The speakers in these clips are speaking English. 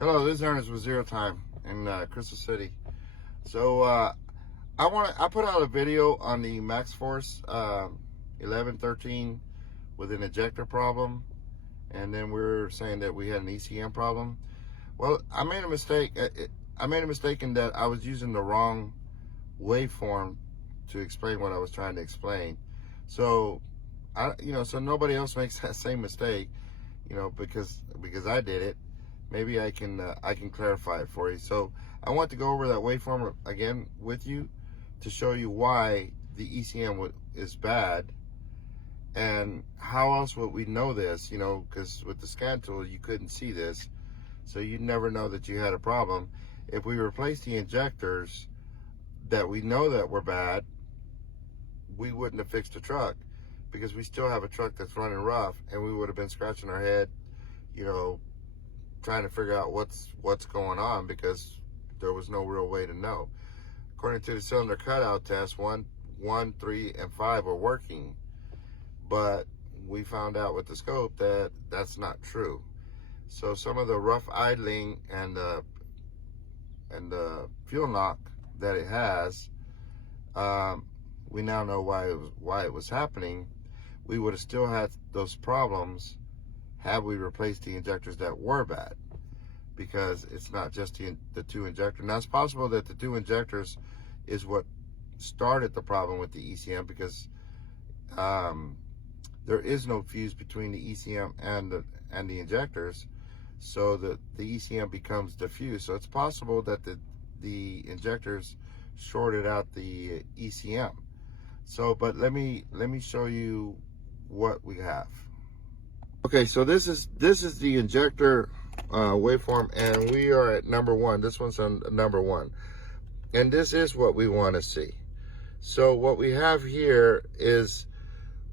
Hello, this is Ernest with Zero Time in Crystal City. So I put out a video on the Maxxforce 1113 with an ejector problem, and then we were saying that we had an ECM problem. Well, I made a mistake. I made a mistake in that I was using the wrong waveform to explain what I was trying to explain. So so nobody else makes that same mistake, because I did it. Maybe I can clarify it for you. So I want to go over that waveform again with you to show you why the ECM is bad, and how else would we know this, because with the scan tool you couldn't see this, so you'd never know that you had a problem. If we replace the injectors that we know that were bad, we wouldn't have fixed the truck, because we still have a truck that's running rough, and we would have been scratching our head, trying to figure out what's going on, because there was no real way to know. According to the cylinder cutout test, 1, 3, and 5 are working, but we found out with the scope that that's not true. So some of the rough idling and the fuel knock that it has, we now know why it was happening. We would have still had those problems had we replaced the injectors that were bad, because it's not just the two injectors. Now, it's possible that the two injectors is what started the problem with the ECM, because there is no fuse between the ECM and the injectors, so the ECM becomes diffused. So it's possible that the injectors shorted out the ECM. So, but let me show you what we have. Okay, so this is the injector waveform, and we are at number 1. This one's on number 1, and this is what we want to see. So what we have here is,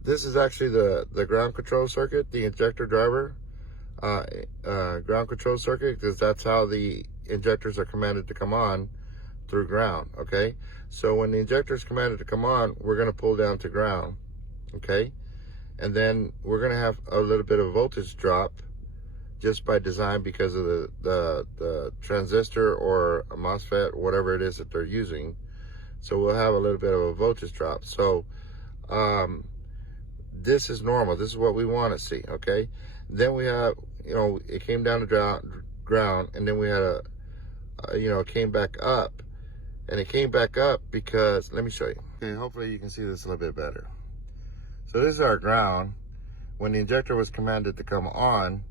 this is actually the ground control circuit, the injector driver ground control circuit, because that's how the injectors are commanded to come on, through ground. Okay, so when the injector is commanded to come on, we're going to pull down to ground. Okay, and then we're going to have a little bit of voltage drop just by design, because of the transistor or a MOSFET, whatever it is that they're using. So we'll have a little bit of a voltage drop. So this is normal. This is what we want to see. Okay, then we have, it came down to ground, and then we had it came back up, and it came back up because, let me show you. Okay, hopefully you can see this a little bit better. So this is our ground. When the injector was commanded to come on,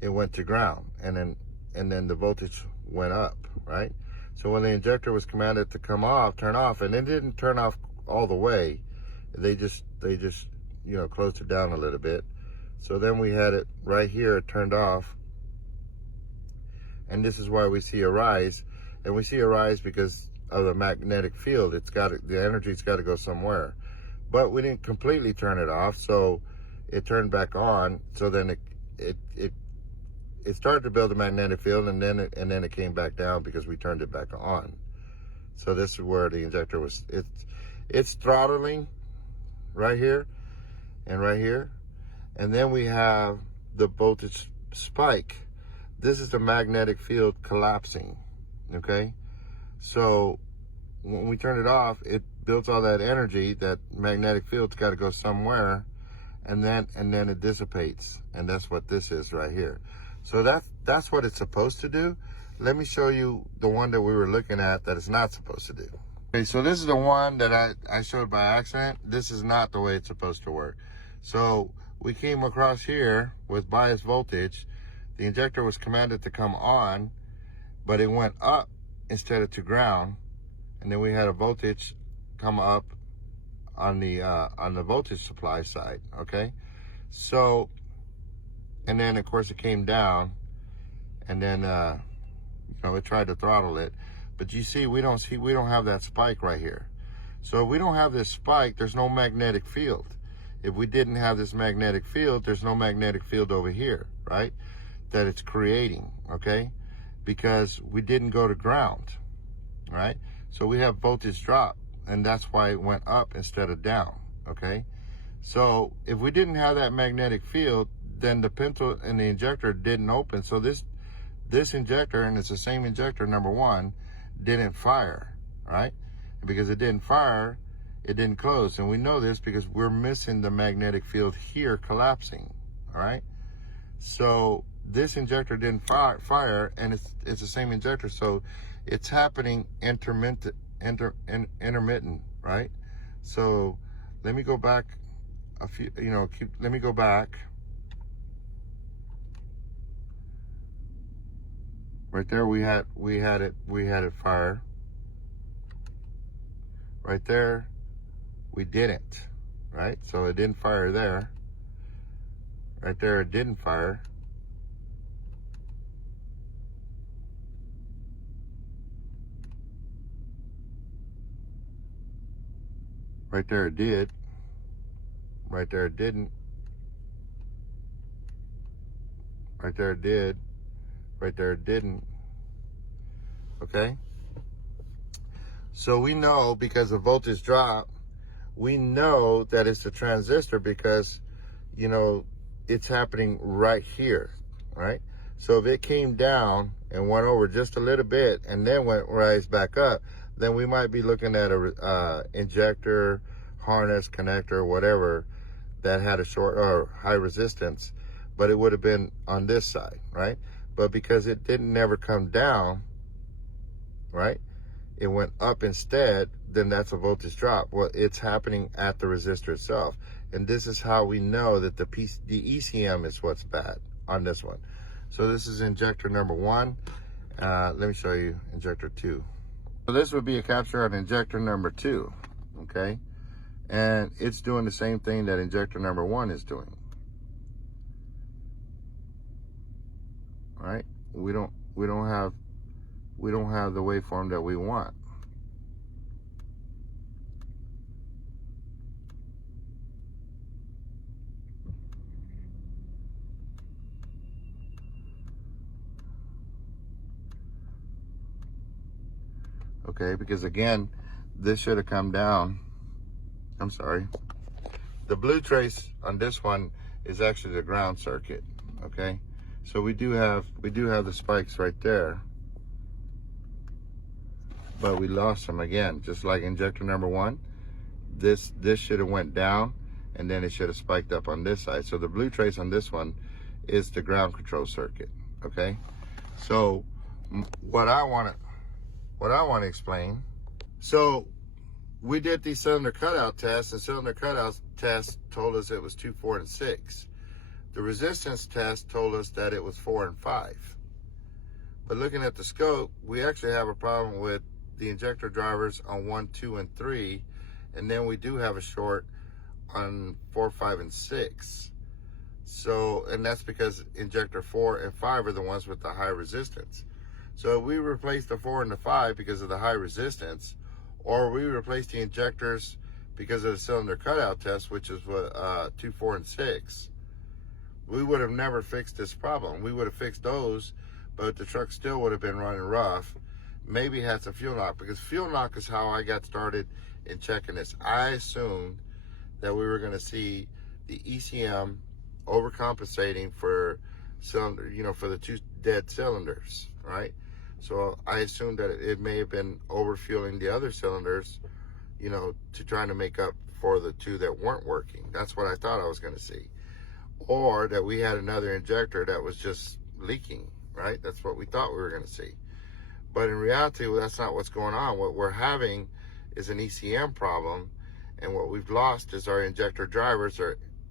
it went to ground, and then the voltage went up, right? So when the injector was commanded to turn off, and it didn't turn off all the way. They just closed it down a little bit. So then we had it right here, it turned off, and this is why we see a rise. And we see a rise because of the magnetic field. The energy's got to go somewhere. But we didn't completely turn it off, so it turned back on. So then it started to build a magnetic field, and then it came back down because we turned it back on. So this is where the injector was. It's throttling right here and right here, and then we have the voltage spike. This is the magnetic field collapsing. Okay, so when we turn it off, it builds all that energy. That magnetic field's got to go somewhere, and then it dissipates, and that's what this is right here. So that's what it's supposed to do. Let me show you the one that we were looking at that it's not supposed to do. Okay, so this is the one that I showed by accident. This is not the way it's supposed to work. So we came across here with bias voltage. The injector was commanded to come on, but it went up instead of to ground, and then we had a voltage come up on the voltage supply side. Okay, so, and then of course it came down, and then it tried to throttle it, but you see we don't have that spike right here. So if we don't have this spike, there's no magnetic field. If we didn't have this magnetic field, there's no magnetic field over here, right, that it's creating. Okay, because we didn't go to ground, right? So we have voltage drop, and that's why it went up instead of down. Okay, so if we didn't have that magnetic field, then the pintle and the injector didn't open. So this this injector, and it's the same injector, number one, didn't fire, right? And because it didn't fire, it didn't close. And we know this because we're missing the magnetic field here collapsing, all right? So this injector didn't fire, and it's the same injector, so it's happening intermittent, right? So let me go back a few, let me go back. Right there, we had it fire. Right there, we didn't, right? So it didn't fire there. Right there, it didn't fire. Right there, it did. Right there, it didn't. Right there, it did. Right there, it didn't. Okay? So we know, because the voltage drop, we know that it's the transistor because, it's happening right here, right? So if it came down and went over just a little bit and then went rise back up, then we might be looking at a injector, harness, connector, whatever, that had a short or high resistance, but it would have been on this side, right? But because it didn't never come down, right? It went up instead, then that's a voltage drop. Well, it's happening at the resistor itself. And this is how we know that the ECM is what's bad on this one. So this is injector number one. Let me show you injector two. So this would be a capture on injector number two, okay? And it's doing the same thing that injector number one is doing. All right? We don't have the waveform that we want. Okay, because again, this should have come down. I'm sorry. The blue trace on this one is actually the ground circuit, okay? So we do have the spikes right there, but we lost them again, just like injector number one. This should have went down, and then it should have spiked up on this side. So the blue trace on this one is the ground control circuit, okay? So what I want to explain, so we did these cylinder cutout tests, and cylinder cutout test told us it was 2, 4, and 6. The resistance test told us that it was 4 and 5. But looking at the scope, we actually have a problem with the injector drivers on 1, 2, and 3, and then we do have a short on 4, 5, and 6. So, and that's because injector 4 and 5 are the ones with the high resistance. So we replaced the 4 and the 5 because of the high resistance, or we replaced the injectors because of the cylinder cutout test, which is what 2, 4, and 6. We would have never fixed this problem. We would have fixed those, but the truck still would have been running rough. Maybe had some fuel knock, because fuel knock is how I got started in checking this. I assumed that we were going to see the ECM overcompensating for cylinder, for the 2 dead cylinders, right? So I assumed that it may have been overfueling the other cylinders, to try to make up for the 2 that weren't working. That's what I thought I was going to see. Or that we had another injector that was just leaking, right? That's what we thought we were going to see. But in reality, well, that's not what's going on. What we're having is an ECM problem, and what we've lost is our injector drivers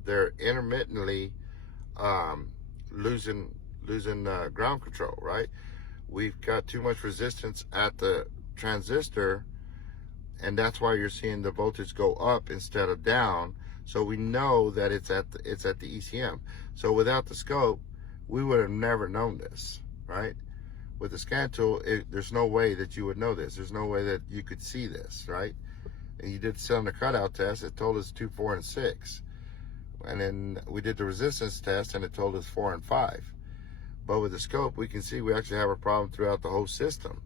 they're intermittently losing ground control, right? We've got too much resistance at the transistor, and that's why you're seeing the voltage go up instead of down. So we know that it's at the ECM. So without the scope, we would have never known this, right? With the scan tool, there's no way that you would know this. There's no way that you could see this, right? And you did the cylinder cutout test, it told us 2, 4, and 6. And then we did the resistance test, and it told us 4 and 5. But with the scope, we can see we actually have a problem throughout the whole system.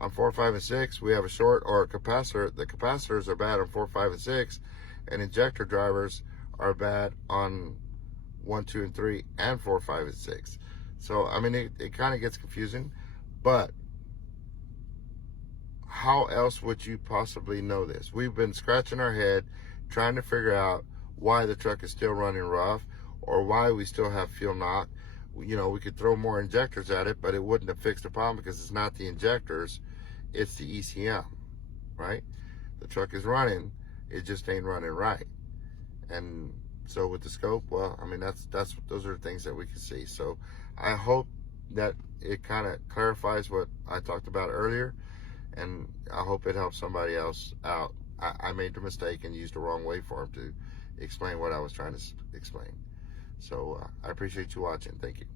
On 4, 5, and 6, we have a short or a capacitor. The capacitors are bad on 4, 5, and 6, and injector drivers are bad on 1, 2, and 3, and 4, 5, and 6. So, I mean, it kind of gets confusing, but how else would you possibly know this? We've been scratching our head trying to figure out why the truck is still running rough, or why we still have fuel knock. You know, we could throw more injectors at it, but it wouldn't have fixed the problem, because it's not the injectors, it's the ECM, right? The truck is running, it just ain't running right. And so with the scope, well, I mean, those are things that we can see. So I hope that it kind of clarifies what I talked about earlier, and I hope it helps somebody else out. I made the mistake and used the wrong waveform to explain what I was trying to explain. So I appreciate you watching. Thank you.